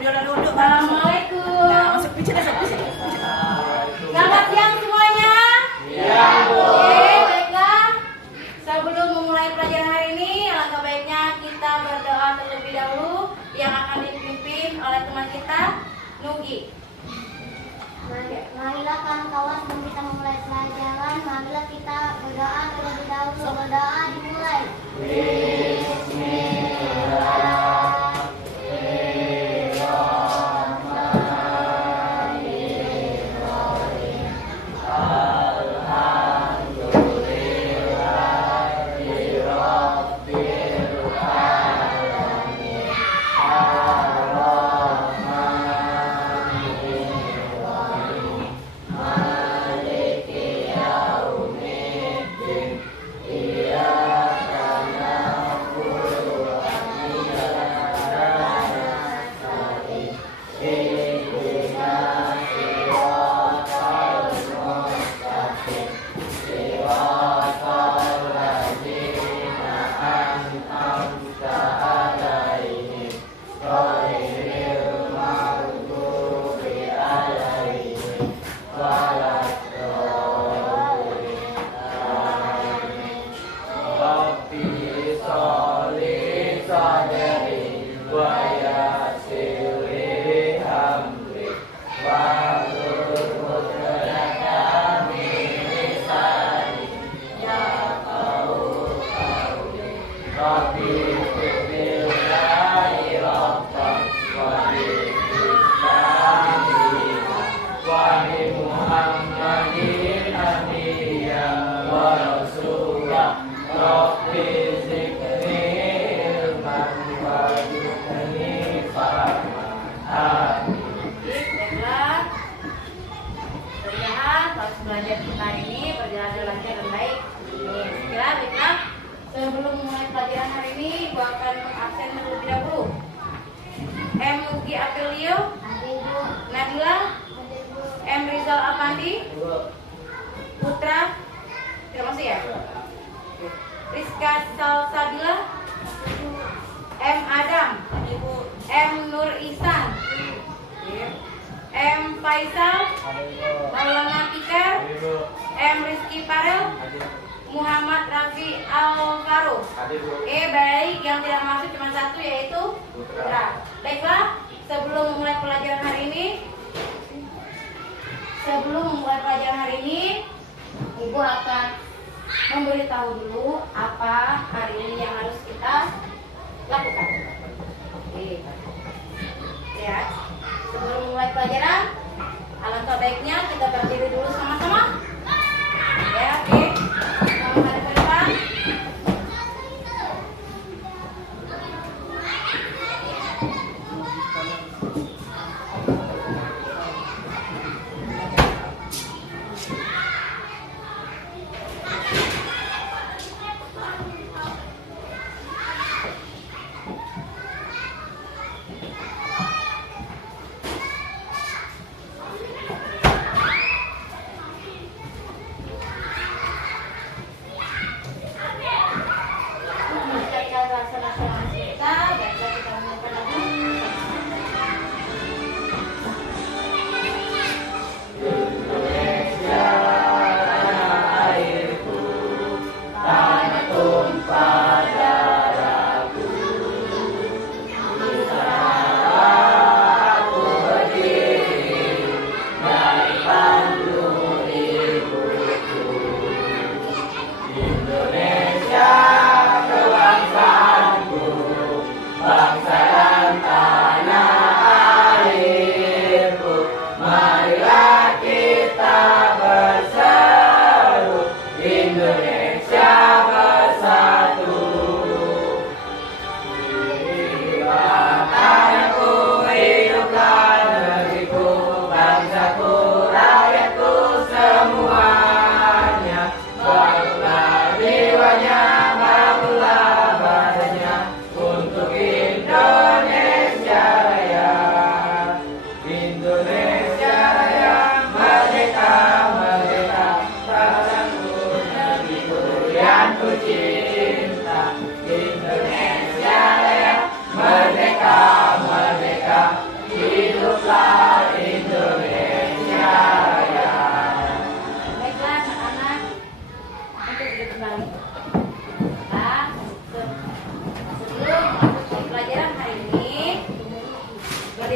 duduk. Assalamualaikum. Nah, masuk pijet. Selamat siang semuanya. Iya, Bu. Oke, baiklah. Sebelum memulai pelajaran hari ini, alangkah baiknya kita berdoa terlebih dahulu yang akan dipimpin oleh teman kita, Nugi. Marilah kawan-kawan sebelum kita memulai pelajaran, marilah kita berdoa terlebih dahulu. Berdoa dimulai. Belajar kita ini berjalan dengan lancar dan baik. Baiklah. Sebelum memulai pelajaran hari ini, gua akan absen terlebih dahulu. M. Nugi Apelio, Nabila, M. Rizal Apandi, Putra, terima kasih ya. Rizka Salsabila, M. Adam, M. Nur Ihsan, M. Faisal, Maulana Fikar, M. Rizky Farel, Muhammad Rafi Alvaro. Oke, baik, yang tidak masuk cuma satu, yaitu Putra. Baiklah, sebelum memulai pelajaran hari ini, Ibu akan memberitahu dulu apa hari ini yang harus kita lakukan. Oke. Ya, sebelum memulai pelajaran, alangkah baiknya kita berdiri dulu sama-sama. Ya, oke. Selamat hari ke depan.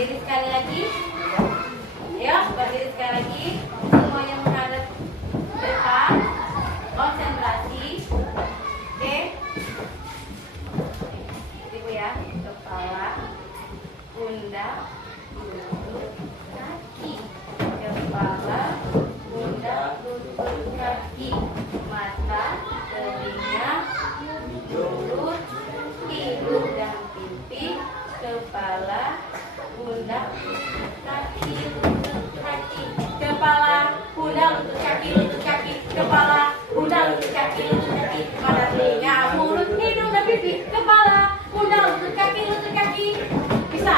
berdiri sekali lagi. Ayo, berdiri sekali lagi. Semuanya menghadap depan. Konsentrasi. Oke. Ibu ya, kepala, pundak, lutut, kaki. Kepala, pundak, lutut, kaki. Mata, telinga, mulut, hidung dan pipi. Kepala, pundak, kaki, lutut, kaki. Kepala, pundak, lutut, kaki, lutut, kaki. Kepala, pundak, lutut, kaki, lutut, kaki. Mata, telinga, mulut, hidung dan pipi. Kepala, pundak, lutut, kaki, lutut, kaki. Bisa?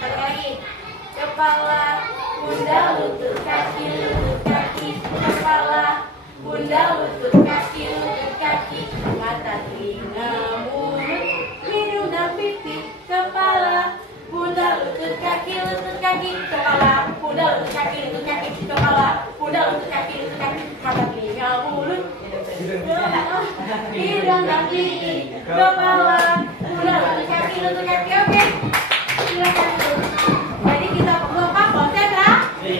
Satu lagi. Kepala, pundak, lutut, kaki, lutut, kaki. Kepala, pundak, lutut, kaki, lutut, kaki. Mata, telinga, mulut, hidung dan pipi. Kepala, pundak, lutut, kaki, lutut, kaki. Kepala, pundak, lutut, kaki, lutut, kaki. Kepala, pundak, lutut, kaki, lutut, kaki. Mata, telinga, mulut, hidung dan pipi. Kepala, pundak, lutut, kaki, lutut, kaki. Oke, silakan dulu. Jadi kita perlu apa? Konsentrasi.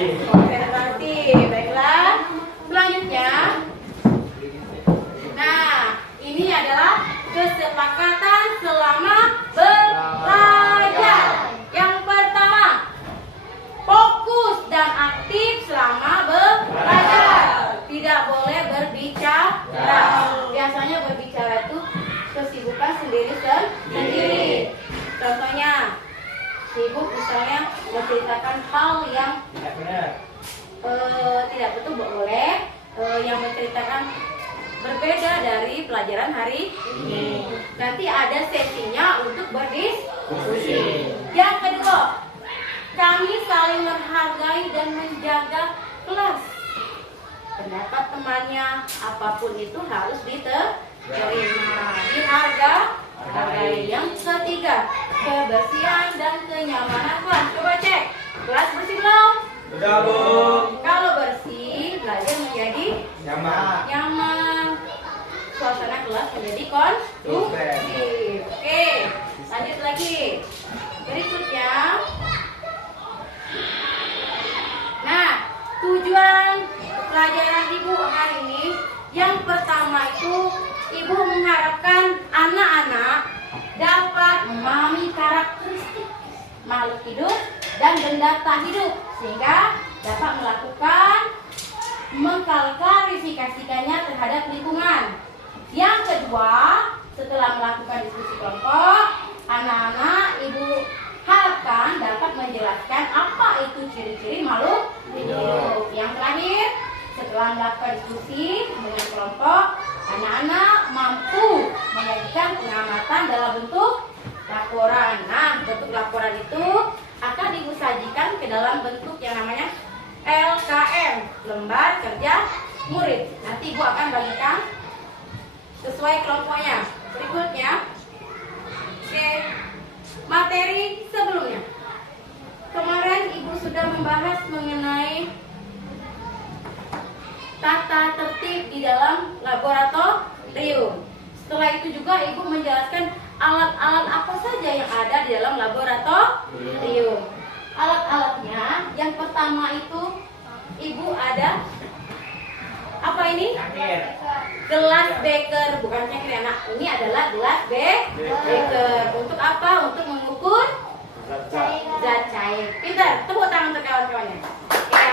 Baiklah. Selanjutnya, nah ini adalah kesepakatan selama belajar. Yang pertama, fokus dan aktif selama belajar. Tidak boleh berbicara. Biasanya berbicara itu kesibukan sendiri. Contohnya, sibuk misalnya menceritakan hal yang tidak betul boleh, yang menceritakan berbeda dari pelajaran hari ini. Nanti ada sesinya untuk berdiskusi. Yang kedua, kami saling menghargai dan menjaga kelas. Pendapat temannya apapun itu harus diterima, dihargai. Yang ketiga, kebersihan dan kenyamanan kelas. Coba cek, kelas bersih belum? Udah, Bu. Kalau bersih, belajar menjadi nyaman. Suasana kelas menjadi kondusif. Oke, lanjut lagi. Berikutnya. Nah, tujuan pelajaran Ibu hari ini yang pertama itu Ibu mengharapkan anak-anak dapat memahami karakteristik makhluk hidup dan benda tak hidup sehingga dapat melakukan mengklarifikasikannya terhadap lingkungan. Yang kedua, setelah melakukan diskusi kelompok, anak-anak Ibu harapkan dapat menjelaskan apa itu ciri-ciri makhluk hidup. Yang terakhir, setelah melakukan diskusi dengan kelompok, anak-anak mampu menyajikan pengamatan dalam bentuk laporan. Nah, bentuk laporan itu akan Ibu sajikan ke dalam bentuk yang namanya LKM, lembar kerja murid. Nanti Ibu akan bagikan sesuai kelompoknya. Berikutnya, oke, materi sebelumnya. Kemarin Ibu sudah membahas mengenai tata tertib di dalam laboratorium. Setelah itu juga Ibu menjelaskan alat-alat apa saja yang ada di dalam laboratorium. Alat-alatnya yang pertama itu Ibu ada apa ini? Gelas beker, bukan cangkir anak. Ini adalah gelas beker. Untuk apa? Untuk mengukur zat cair. Pintar, tepuk tangan untuk kawan-kawannya. Ya.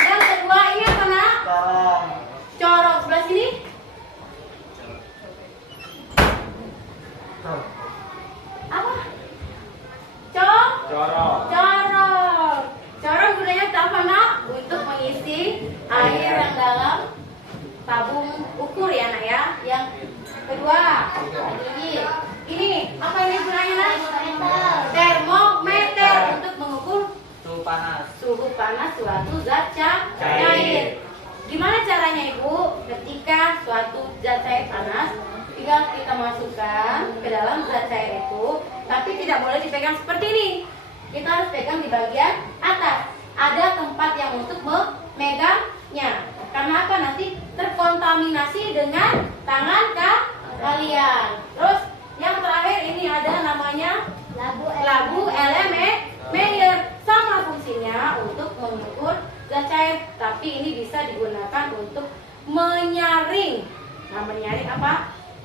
Yang kedua ini apa nak? Corong sebelah sini. Apa? Corong gunanya apa nak? Untuk mengisi air yang dalam tabung ukur ya nak ya. Yang kedua, ini apa ini gunanya nak? Termometer untuk mengukur suhu panas suatu zat cair. Gimana caranya Ibu? Ketika suatu zat cair panas, tinggal kita masukkan ke dalam zat cair itu, tapi tidak boleh dipegang seperti ini. Kita harus pegang di bagian atas. Ada tempat yang untuk memegangnya. Karena apa? Nanti terkontaminasi dengan tangan kalian. Terus yang terakhir ini ada namanya labu elemen cair, tapi ini bisa digunakan untuk menyaring. Nah, menyaring apa?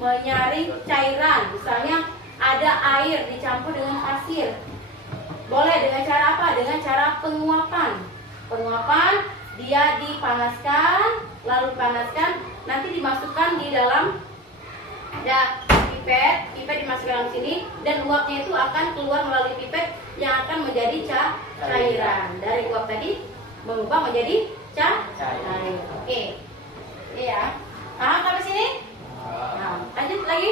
Menyaring cairan. Misalnya ada air dicampur dengan pasir. Boleh dengan cara apa? Dengan cara penguapan. Penguapan, dia dipanaskan, lalu panaskan, nanti dimasukkan di dalam ada pipet dimasukkan dalam sini, dan uapnya itu akan keluar melalui pipet yang akan menjadi cairan. Dari uap tadi mengubah menjadi cair. Oke. Iya. Paham sampai sini? Nah, lanjut lagi.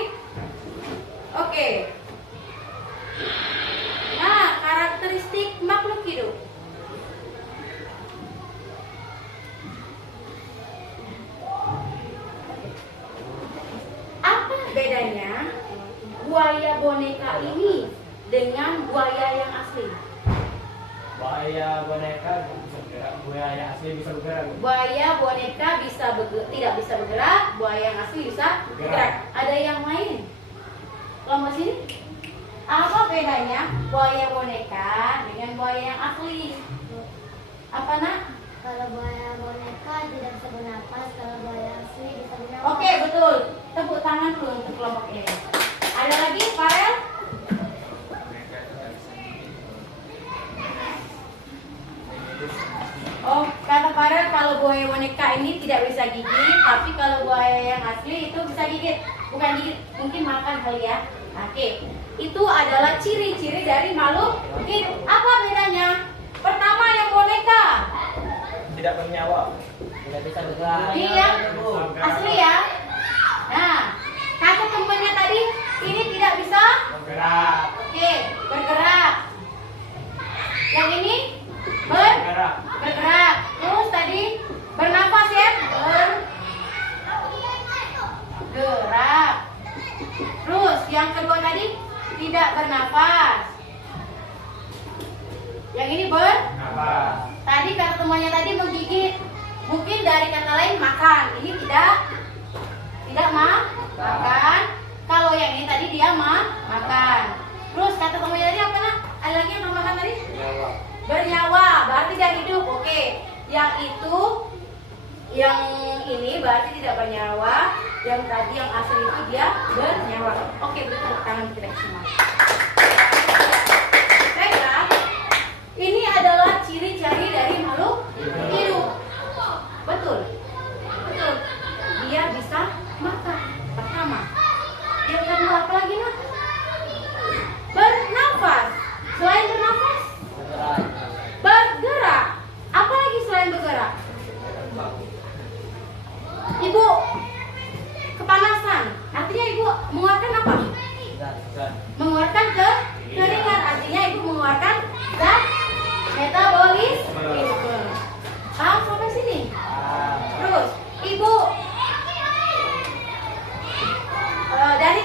Oke. Nah, karakteristik makhluk hidup. Apa bedanya buaya boneka ini dengan buaya yang asli? Buaya boneka bisa bergerak, buaya yang asli bisa bergerak. Buaya boneka tidak bisa bergerak, buaya yang asli bisa bergerak. Ada yang lain? Kelompok sini? Apa bedanya buaya boneka dengan buaya yang asli? Apa nak? Kalau buaya boneka tidak bisa bernafas, kalau buaya asli bisa bernafas. Oke, betul. Tepuk tangan dulu untuk kelompok ini. Ada lagi, Farel? Oh, kata Farel kalau buaya boneka ini tidak bisa gigit, tapi kalau buaya yang asli itu bisa gigit. Bukan gigit, mungkin makan kali ya. Oke, itu adalah ciri-ciri dari makhluk hidup. Apa bedanya? Pertama yang boneka. Tidak bernyawa. Tidak bisa bergerak. Iya, asli ya. Nah, kata temannya tadi, ini tidak bisa Bergerak. oke, bergerak. Yang ini Bergerak. bergerak. Terus tadi bernafas ya, bergerak. Terus yang kedua tadi tidak bernafas. Yang ini Nafas. tadi kata temannya tadi menggigit. Mungkin dari kata lain makan. Ini tidak makan. Kalau yang ini tadi dia makan. Terus kata temannya tadi apa nak? Ada lagi yang makan tadi? Nyawa. Bernyawa, berarti dia hidup. Oke. Yang itu, yang ini berarti tidak bernyawa. Yang tadi yang asli itu dia bernyawa. Oke, betul, tangan kita semua. Baiklah. Ini adalah ciri-ciri dari makhluk hidup. Betul. Betul. Dia bisa makan. Pertama. Yang kedua apa lagi nak? Bernafas. Selain bernafas, Bergerak. bergerak. Apa lagi selain bergerak? Ibu kepanasan. Artinya ibu mengeluarkan apa? Sudah. Mengeluarkan keringat. Artinya ibu mengeluarkan zat metabolisme. Paham sampai sini? Terus ibu dari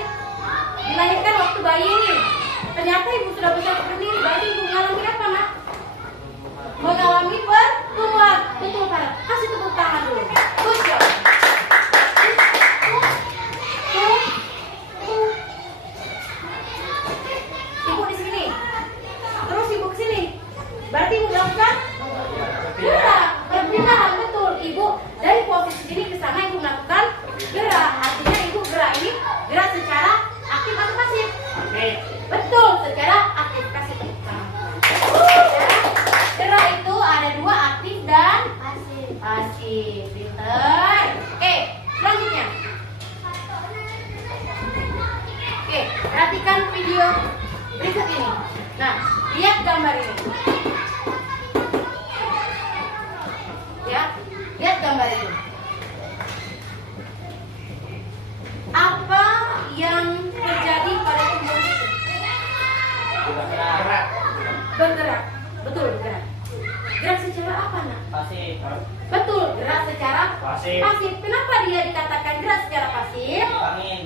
dilahirkan waktu bayi ini, ternyata ibu sudah besar seperti ini. Berarti ibu mengalami apa nak? Mengalami pertumbuhan. Betul Pak. Kasih tepuk tangan dulu. Good job. Ibu di sini. Terus ibu ke sini. Berarti ibu melakukan gerak, perpindahan. Betul. Ibu dari posisi sini ke sana ibu melakukan gerak. Artinya ibu gerak ini gerak secara aktif atau pasif? Betul, secara aktif. Kasih tepuk tangan. Gerak itu ada dua, aktif dan pasif. Pinter. Oke, selanjutnya. Oke, perhatikan video berikut ini. Nah, lihat gambar ini. Ya, lihat gambar ini. Apa yang terjadi pada tumbuhan itu? Bergerak. Bergerak. Betul, bergerak. Gerak secara apa nak? Pasif. Betul, gerak secara Pasif. pasif. Kenapa dia dikatakan gerak secara pasif? Angin.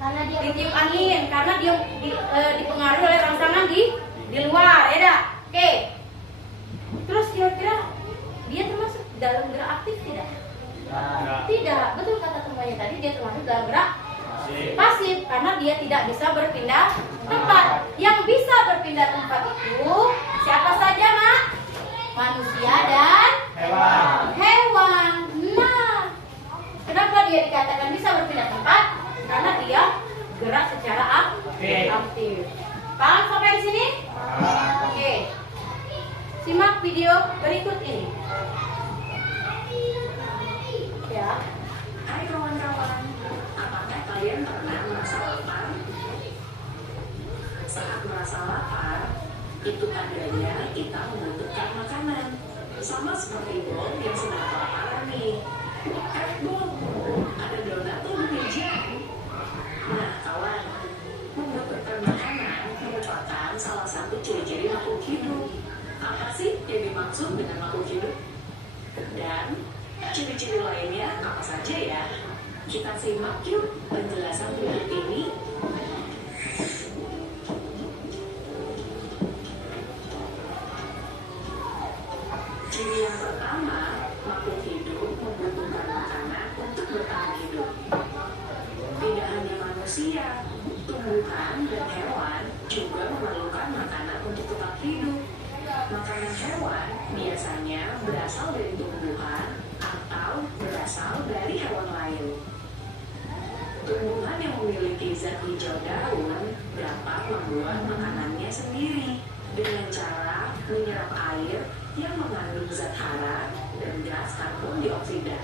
Karena dia Ditiup angin, karena dia dipengaruhi oleh rangsangan di luar, ya dah. Oke. Terus kira-kira dia termasuk dalam gerak aktif tidak? Nah. Tidak, betul kata temannya tadi, dia termasuk dalam gerak Pasif. pasif karena dia tidak bisa berpindah tempat. Yang bisa berpindah tempat itu siapa saja nak? Manusia dan Simak video berikut ini. Ya. Hai kawan-kawan, apakah kalian pernah merasa lapar? Saat merasa lapar, itu tandanya kita membutuhkan makanan. Sama seperti Bol yang sedang kelaparan nih. Bol, ada donat tuh di meja. Nah kawan, membutuhkan makanan merupakan salah satu ciri-ciri makhluk hidup. Apa sih yang dimaksud dengan makhluk hidup? Dan ciri-ciri lainnya apa saja ya? Kita simak yuk penjelasan berikut ini. Ciri yang pertama, makhluk hidup membutuhkan makanan untuk bertahan hidup. Tidak hanya manusia, tumbuhan dan hewan juga memerlukan makanan untuk tetap hidup. Makanan hewan biasanya berasal dari tumbuhan atau berasal dari hewan lain. Tumbuhan yang memiliki zat hijau daun dapat membuat makanannya sendiri dengan cara menyerap air yang mengandung zat hara dan gas karbon dioksida,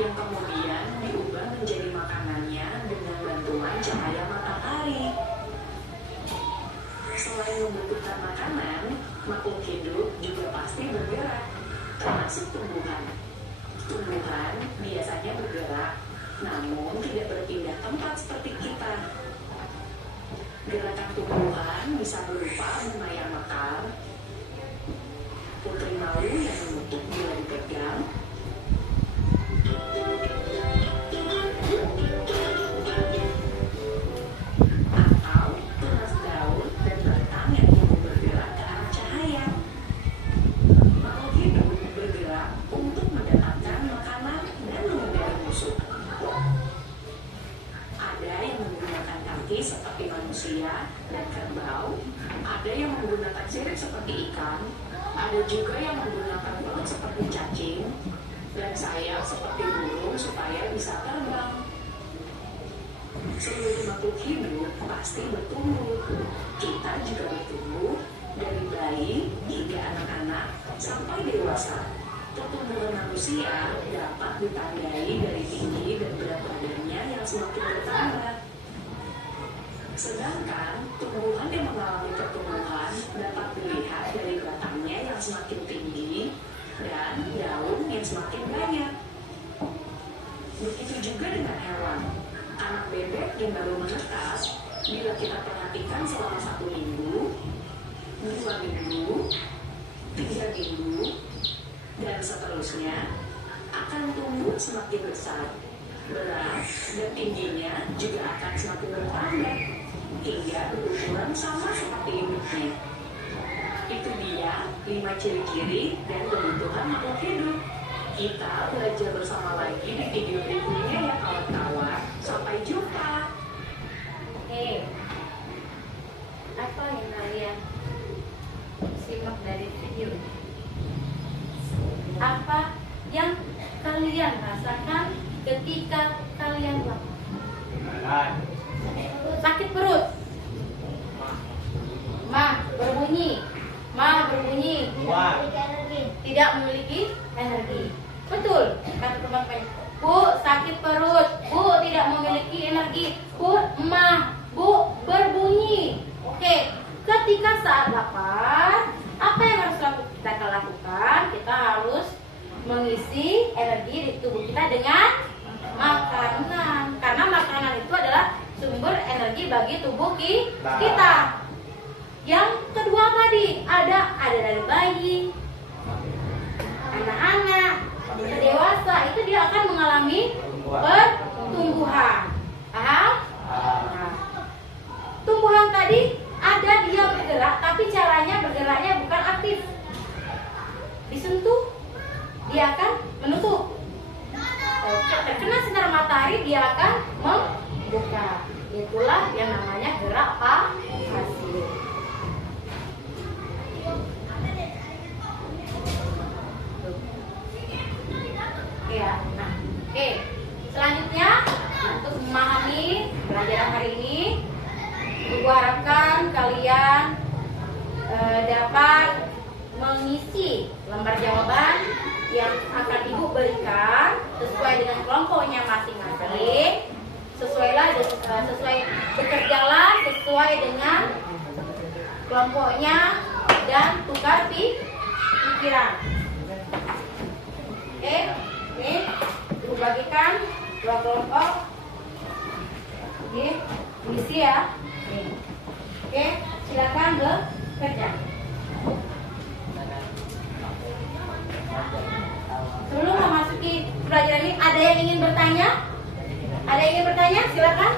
yang kemudian diubah menjadi makanannya dengan bantuan cahaya matahari. Selain membutuhkan makanan, makhluk hidup juga pasti bergerak, termasuk tumbuhan. Tumbuhan biasanya bergerak, namun tidak berpindah tempat seperti kita. Gerakan tumbuhan bisa berupa bunga yang mekar, putri malu yang menutup bila dipegang, atau tunas daun dan batang yang tumbuh bergerak ke arah cahaya. Makhluk hidup bergerak untuk mendapatkan makanan dan menghindari musuh. Ada yang menggunakan kaki seperti manusia dan kerbau, ada yang menggunakan sirip seperti ikan, ada juga yang menggunakan perut seperti cacing, dan sayap seperti burung supaya bisa terbang. Seluruh makhluk hidup pasti bertumbuh. Kita juga bertumbuh dari bayi hingga anak-anak sampai dewasa. Pertumbuhan manusia dapat ditandai dari tinggi dan berat badannya yang semakin bertambah. Sedangkan tumbuhan yang mengalami pertumbuhan dapat dilihat dari batangnya yang semakin tinggi dan daun yang semakin banyak. Begitu juga dengan hewan. Anak bebek yang baru menetas, bila kita perhatikan selama 1 minggu, 2 minggu, 3 minggu, dan seterusnya, akan tumbuh semakin besar. Berat dan tingginya juga akan semakin bertambah, hingga berukuran sama seperti induknya. Itu dia 5 ciri-ciri dan kebutuhan makhluk hidup. Kita belajar bersama lagi di video berikutnya ya kawan-kawan. Sampai jumpa. Apa yang kalian simak dari video ini? Apa yang kalian rasakan ketika kalian lapar? Sakit perut. Berbunyi. Tidak memiliki energi. Betul kata teman-teman. Bu, sakit perut. Bu, tidak memiliki energi. Bu, berbunyi. Oke, ketika saat lapar, apa yang harus kita lakukan? Kita harus mengisi energi di tubuh kita dengan makanan. Karena makanan itu adalah sumber energi bagi tubuh kita. Yang kedua tadi ada dari bayi, anak-anak, dewasa, itu dia akan mengalami pertumbuhan. Paham? Nah, tumbuhan tadi ada dia bergerak, tapi caranya bergeraknya bukan aktif. Disentuh, dia akan menutup. Terkena sinar matahari, dia akan membuka. Itulah yang namanya gerak pasif. Selanjutnya untuk memahami pelajaran hari ini, Ibu harapkan kalian dapat mengisi lembar jawaban yang akan Ibu berikan sesuai dengan kelompoknya masing-masing. Bekerjalah sesuai dengan kelompoknya dan tukar pikiran. Oke, ini Ibu bagikan 2 kelompok. Oke, isi ya. Oke, silakan bekerja. Sebelum memasuki pelajaran ini, ada yang ingin bertanya? Ada yang ingin bertanya? Silakan.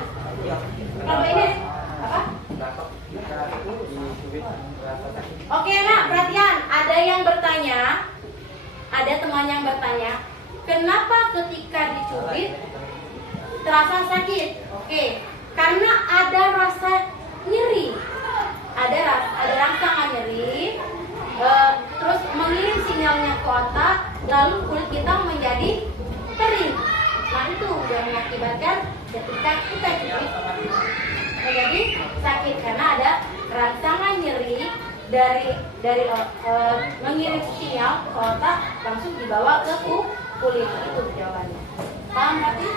Kalau ini apa? Oke, Nak, perhatian. Ada yang bertanya. Ada teman yang bertanya, kenapa ketika dicubit terasa sakit? Oke, karena ada rasa nyeri. Ada rangsangan nyeri. Terus mengirim sinyalnya ke otak, lalu kulit kita menjadi kering. Nah, itu yang mengakibatkan ketika kita cubit menjadi sakit karena ada rangsangan nyeri dari mengirim sinyal ke otak langsung dibawa ke kulit. Itu jawabannya. Paham berarti?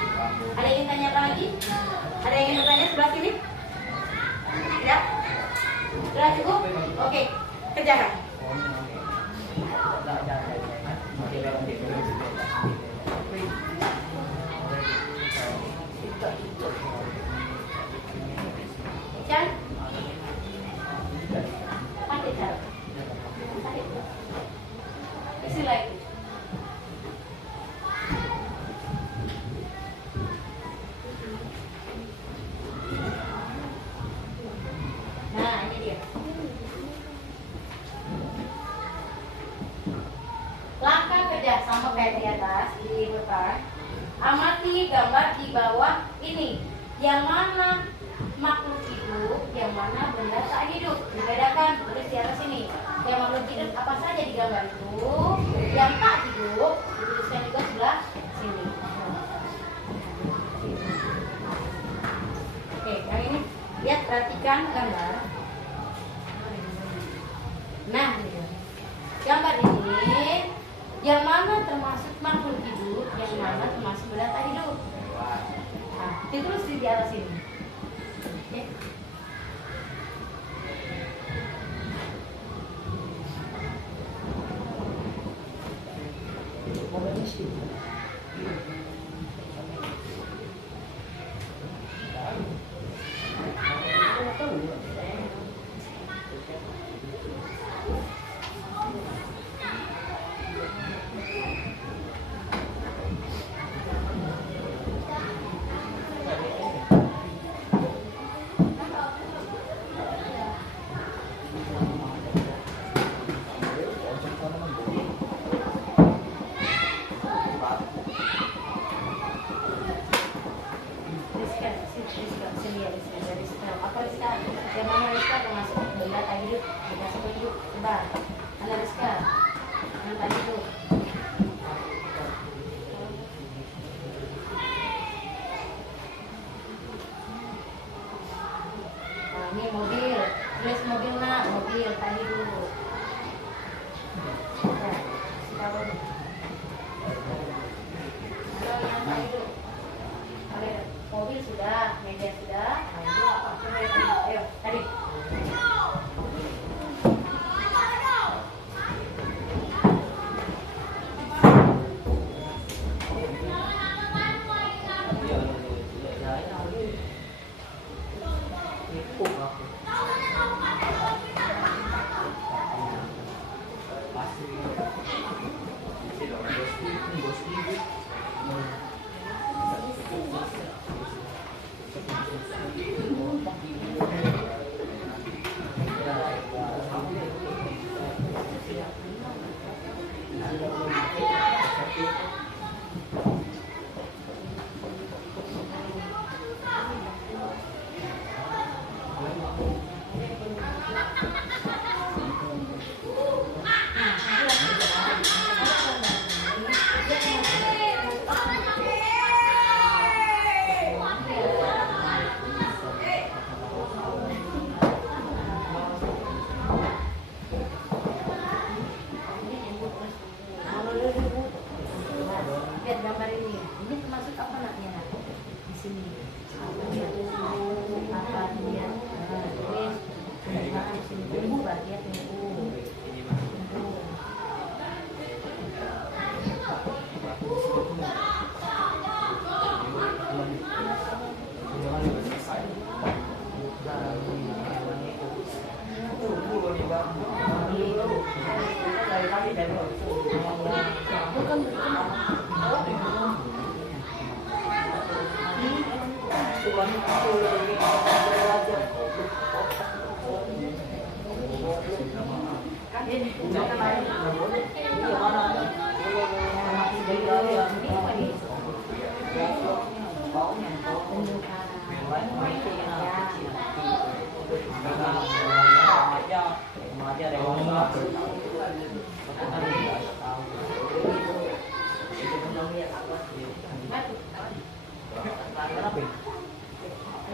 Ada yang ingin tanya apa lagi? Ada yang ingin bertanya sebelah sini? Ya? Sudah cukup? Oke, kerjakan. Chan? Pakai cara. Isi lagi. Nah, ini dia. Langkah kerja sama kayak di atas, di depan. Amati gambar di bawah ini. Yang mana makhluk hidup, yang mana benda tak hidup. Dibedakan, tulis di atas ini. Yang makhluk hidup apa saja di gambar itu, yang tak hidup dituliskan juga sebelah sini. Oke, yang ini lihat, perhatikan gambar. Nah, gambar ini yang mana termasuk makhluk hidup, yang mana termasuk benda tak hidup. Nah, ditulis di atas ini. Oke. Ini mobil, tulis mobil nak, mobil tadi dulu. Ya, kalau yang tadi dulu, mobil sudah, meja sudah, nah itu apa? Ayo, tadi.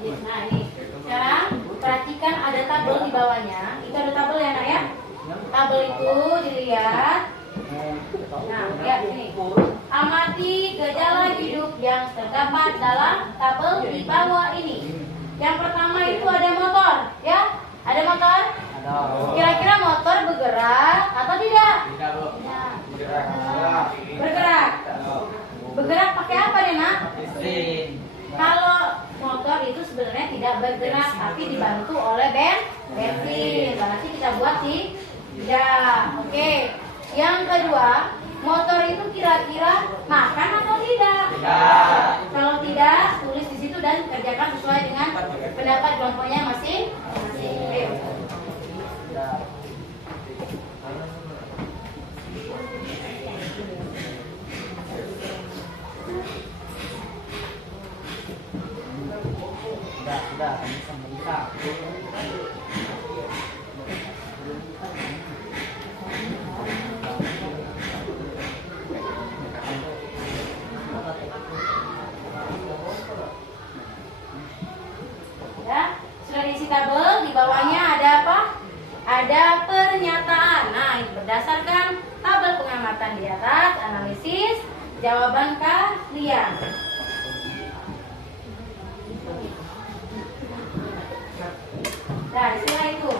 Nah ini, sekarang perhatikan ada tabel di bawahnya. Itu ada tabel ya nak ya. Tabel itu dilihat. Nah lihat ini. Amati gejala hidup yang terdapat dalam tabel di bawah ini. Yang pertama itu ada motor, ya. Ada motor? Kira-kira motor bergerak atau tidak? Tidak, Bu. Bergerak. Bergerak pakai apa deh nak? Kalau motor itu sebenarnya tidak bergerak tapi dibantu oleh bensin. Nanti kita buat sih. Ya, oke. Yang kedua, motor itu kira-kira makan atau tidak? Tidak. Kalau tidak, tulis di situ dan kerjakan sesuai dengan pendapat kelompoknya masing-masing. Sudah, bisa. Ya, sudah diisi tabel, di bawahnya ada apa? Ada pernyataan. Nah, berdasarkan tabel pengamatan di atas, analisis jawaban kalian. Nah, istilah itu.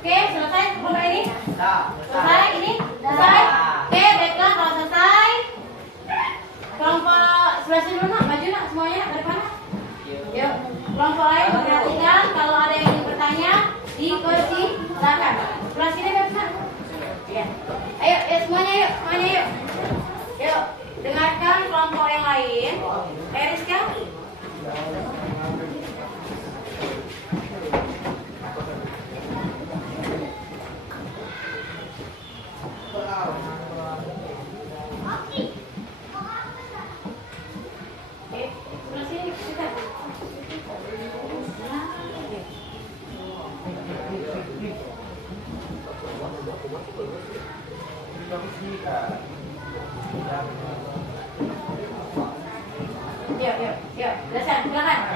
Oke, selesai kelompok ini? Selesai ini? Selesai? Oke, baiklah kalau selesai. Kelompok sebelah sini nak, maju nak semuanya nak, dari mana? Yuk, kelompok lain perhatikan kalau ada yang ingin bertanya di kursi silakan. Sebelah sini kan nak? Iya. Ayo, semuanya yuk, yuk. Yuk, dengarkan kelompok yang lain. Rizka? Yuk, silakan.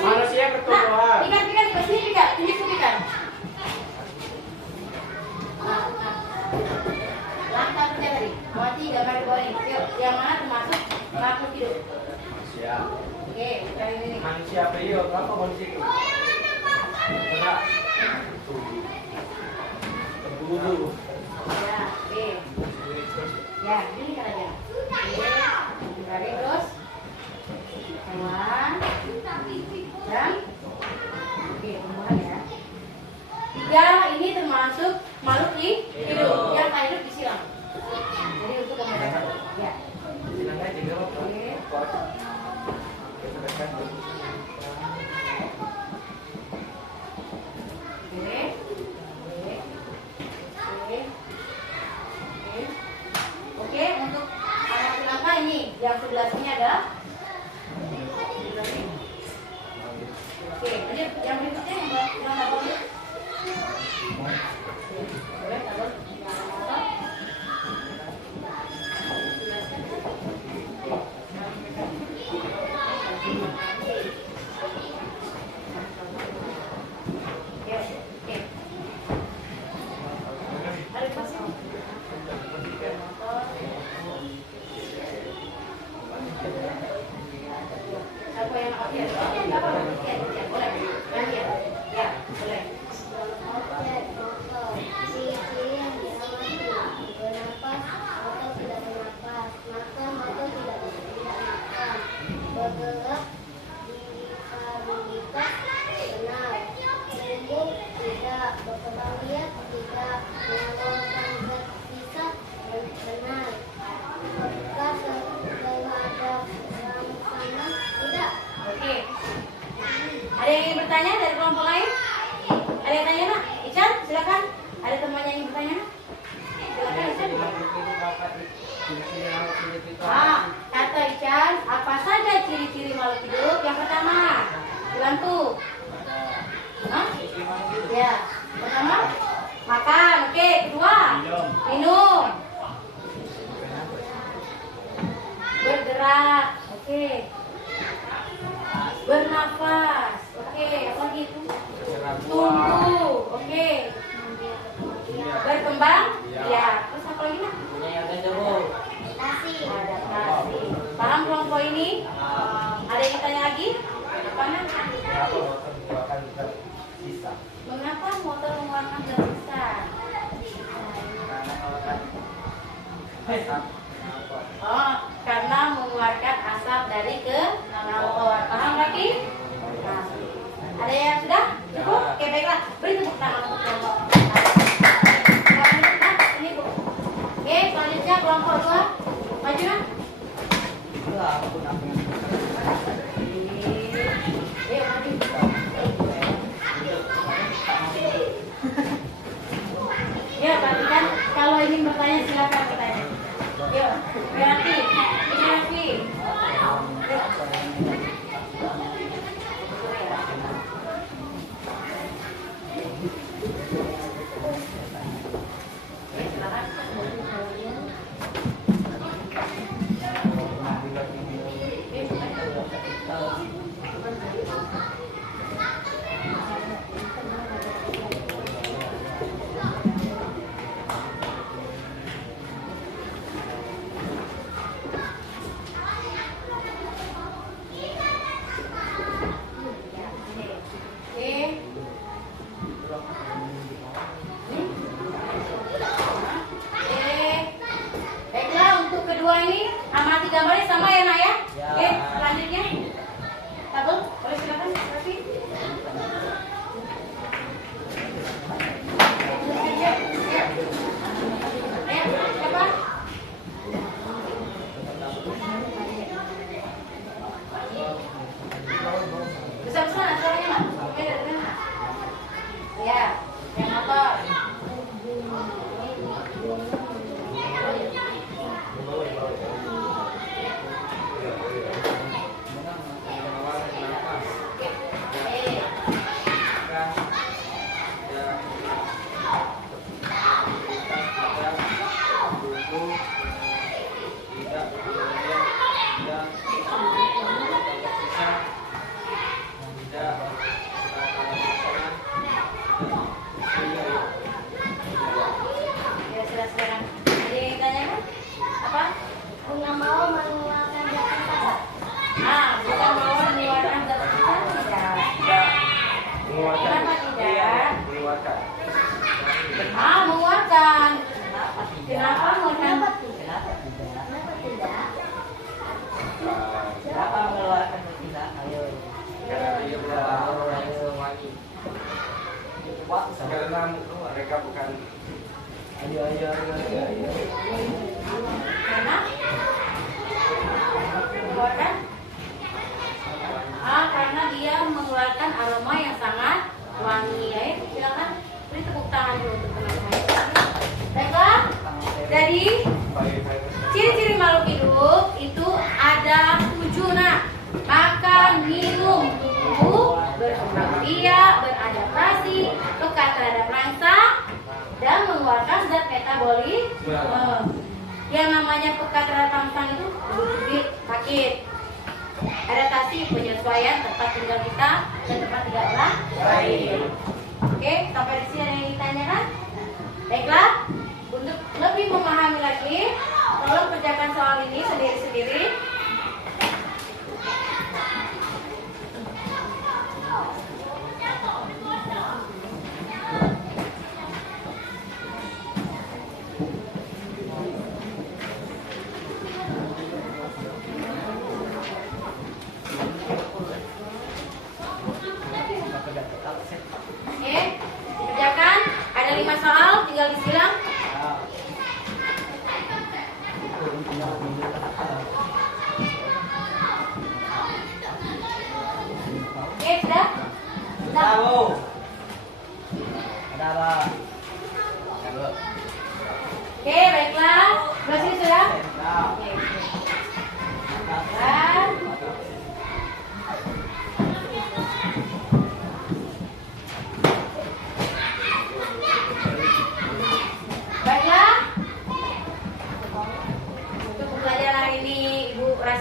Manusia pertumbuhan. Pikat, ke sini pikat, tunjuk pikat. Langkah kerja tadi, mati gambar di bawah ini. Yuk, yang mana termasuk makhluk hidup? Manusia. Oke, kali ini. Manusia beliau berapa manusia itu? Enggak. Dulu. Ya, oke. Ya, gini kan aja. Oke, tarik terus. Hewan. Dan oke, tumbuhan ya. 3 ini termasuk makhluk hidup. Yang tak hidup disiram. Jadi untuk pembedahan. Ya. Silangnya juga Oke. Oke, untuk anak silangka ini yang sebelah sini adalah. Oke, jadi yang berikutnya yang bilang apa dulu? Boleh, tabel. Siapa yang Iya, nggak apa-apa. Iya, boleh. Gantian. Ya, boleh. Objek, motor, ciri-ciri yang diamati, bernapas atau tidak bernapas, makan atau tidak makan, bergerak, disabilitas, benar, tumbuh, tidak, berkembang biak, tidak, mengeluarkan zat sisa, benar, apakah selalu ada sama, tidak. Oke. Ada yang ingin bertanya dari kelompok lain? Ada yang tanya, Nak? Ican, silakan. Ada temannya yang ingin bertanya? Silakan, Ican. Kata Ican, apa saja ciri-ciri makhluk hidup? Yang pertama, dibantu. Hah? Ya. Pertama, makan. Oke. Kedua, minum. Bergerak. Oke. Bernafas. Oke. Apa lagi itu? Tumbuh. Oke. Berkembang. Ya. Terus apa lagi, Nak? Adaptasi. Adaptasi. Paham kelompok ini? Ada yang tanya lagi? Mana? Mengapa motor mengeluarkan zat sisa? Oh, karena mengeluarkan asap dari knalpot. Paham lagi? Nah, ada yang sudah? Cukup? Oke, baiklah. Beri tepuk tangan untuk kelompok. Ini, Bu. Oke, selanjutnya kelompok 2. Maju, Nak. Ayo, maju. Ya, perhatikan. Kalau ingin bertanya, silakan bertanya. Yuk, Raffi. Ini Raffi. Baiklah, untuk kedua ini amati gambarnya sama ya, Nak ya? Oke, selanjutnya tabel, boleh silakan Raffi. Ayo, siapa? Besar-besar suaranya, Nak. Oke, dari mana? Ya, yang motor. Ya, sudah sekarang. Ada yang tanyakan? Apa? Bunga mawar mengeluarkan zat sisa. Bunga mawar mengeluarkan zat sisa? Tidak. Kenapa tidak? Mengeluarkan. Mengeluarkan. Kenapa mengeluarkan? Kenapa tidak? Kenapa mengeluarkan tidak? Ayo. Karena dia berwarna wangi. Karena mereka bukan. Ayo. Karena mengeluarkan? Karena dia mengeluarkan aroma yang sangat wangi. Ayo, silakan beri tepuk tangan dulu untuk teman-teman. Baiklah. Jadi ciri-ciri makhluk hidup itu ada 7, Nak. Makan, minum, tumbuh, berkembang biak, beradaptasi, peka terhadap rangsang, dan mengeluarkan zat metabolisme. Yang namanya peka terhadap rangsang itu tubuh sakit. Adaptasi penyesuaian tempat tinggal kita dan tempat tinggal orang lain. Oke, sampai di sini ada yang ditanyakan? Baiklah, untuk lebih memahami lagi, tolong kerjakan soal ini sendiri-sendiri.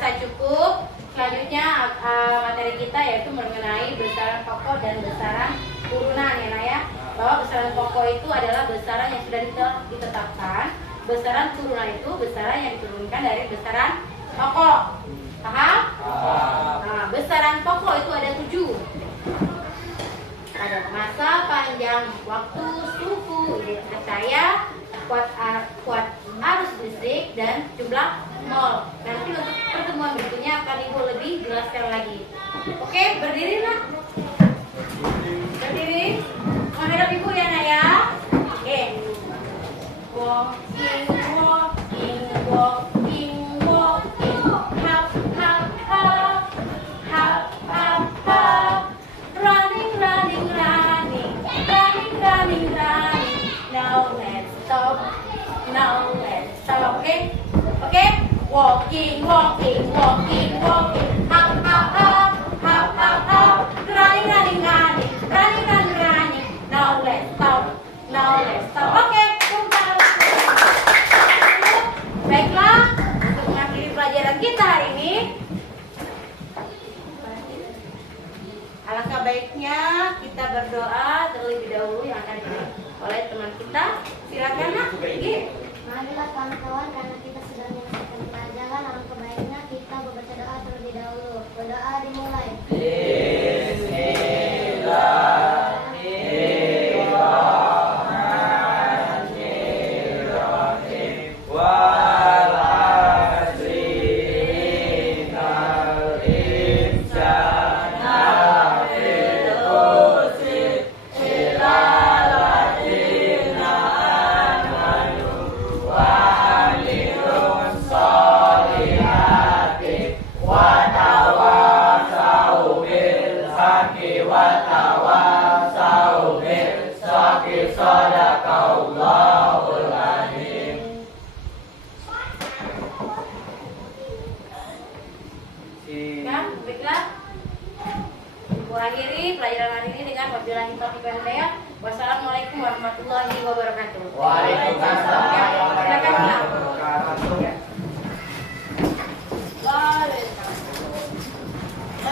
dirasa cukup. Selanjutnya materi kita yaitu mengenai besaran pokok dan besaran turunan ya Nak ya. Bahwa besaran pokok itu adalah besaran yang sudah ditetapkan. Besaran turunan itu besaran yang diturunkan dari besaran pokok. Paham? Nah, besaran pokok itu ada 7. Ada masa, panjang, waktu, suhu, identitas saya, kuat arus listrik, dan jumlah mol. Nanti untuk pertemuan berikutnya akan Ibu lebih jelaskan lagi. Oke, berdiri Nak. Berdiri. Menghadap Ibu ya Nak ya. Oke. Walking, walking, walking, walking. Hop, hop, hop. Hop, hop, hop. Running, running, running. Running, running, running. Now let's stop. Now let's stop. Okay? Okay? Walking, walking, walking, walking. Hop, hop, hop. Hop, hop, hop. Running, running, running. Running, running, running. Now let's stop. Now let's stop. Okay. Baiklah, untuk mengakhiri pelajaran kita hari ini, alangkah baiknya kita berdoa terlebih dahulu yang akan diberi oleh teman kita. Silakan Nak. Marilah kawan-kawan, karena kita sudah menyelesaikan pelajaran, alangkah baiknya kita membaca doa terlebih dahulu. Berdoa dimulai. Baiklah, Ibu akhiri pelajaran hari ini dengan wabillahi taufiq wal hidayah. Wassalamualaikum warahmatullahi wabarakatuh. Waalaikumsalam.